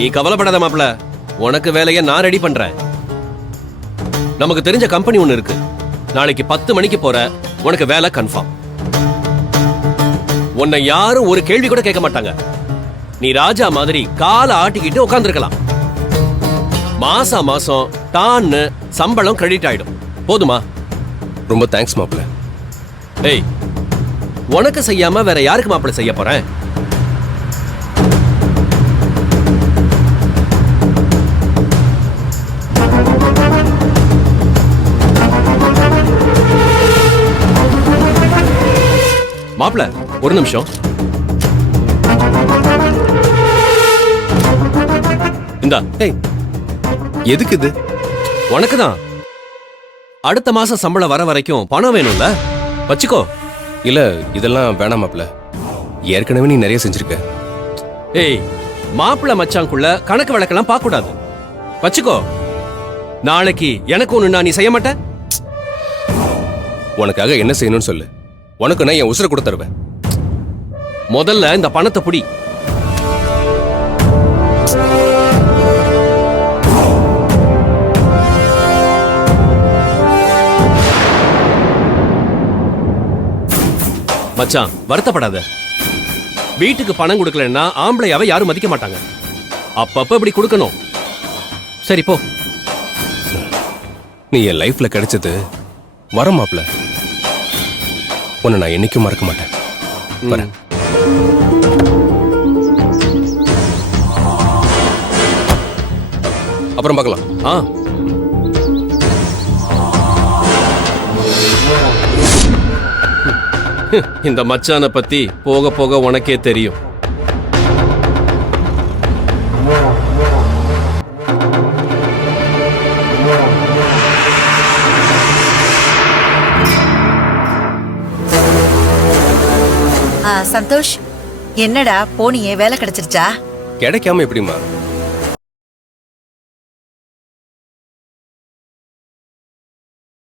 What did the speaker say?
நீ கவலைப்படாத மாப்ள, உனக்கு வேலையை நான் ரெடி பண்றேன். நமக்கு தெரிஞ்ச கம்பெனி ஒண்ணு இருக்கு. நாளைக்கு 10 மணிக்கு போற, உனக்கு வேலை கன்ஃபார்ம். உன்னை யாரும் ஒரு கேள்வி கூட கேட்க மாட்டாங்க. நீ ராஜா மாதிரி காலை ஆட்டிக்கிட்டு உட்கார்ந்திருக்கலாம். மாசம் மாசம் டான்னு சம்பளம் கிரெடிட் ஆயிடும். போதுமா? ரொம்ப தேங்க்ஸ் மாப்ள. ஏய், உனக்கு செய்யாம வேற யாருக்கு மாப்பிள செய்ய போறேன்? மாப்பிள, ஒரு நிமிஷம். இந்தா. ஏய், எதுக்கு இது? உனக்குதான். அடுத்த மாசம் சம்பளம் வர வரைக்கும் பணம் வேணும்ல, வச்சுக்கோ. இல்ல, இதெல்லாம் வேணாம் மாப்ள. ஏற்கனவே நீ நிறைய செஞ்சிருக்க. ஏய், மாப்பிள மச்சாங்குள்ள கணக்கு வழக்கெல்லாம் பார்க்க கூடாது. வச்சுக்கோ. நாளைக்கு எனக்கு ஒண்ணு நீ செய்ய மாட்ட. உனக்காக என்ன செய்யணும்னு சொல்லு. உனக்கு நான் என் உசுரை கூட தருவேன். முதல்ல இந்த பணத்தை புடி. மச்சான், வருத்தப்படாத. வீட்டுக்கு பணம் கொடுக்கலன்னா ஆம்பளையாவை யாரும் மதிக்க மாட்டாங்க. அப்பப்ப இப்படி கொடுக்கணும். சரி போ. நீ என் லைஃப்ல கிடைச்சது வர மாப்ள. உன்னை நான் என்னைக்கும் மறக்க மாட்டேன். வரேன். அப்புறம் பார்க்கலாம். ஆ, இந்த மச்சானை பத்தி போக போக உனக்கே தெரியும். சந்தோஷ், என்னடா போனியே, வேலை கிடைச்சிருச்சா? கிடைக்காம எப்படிமா?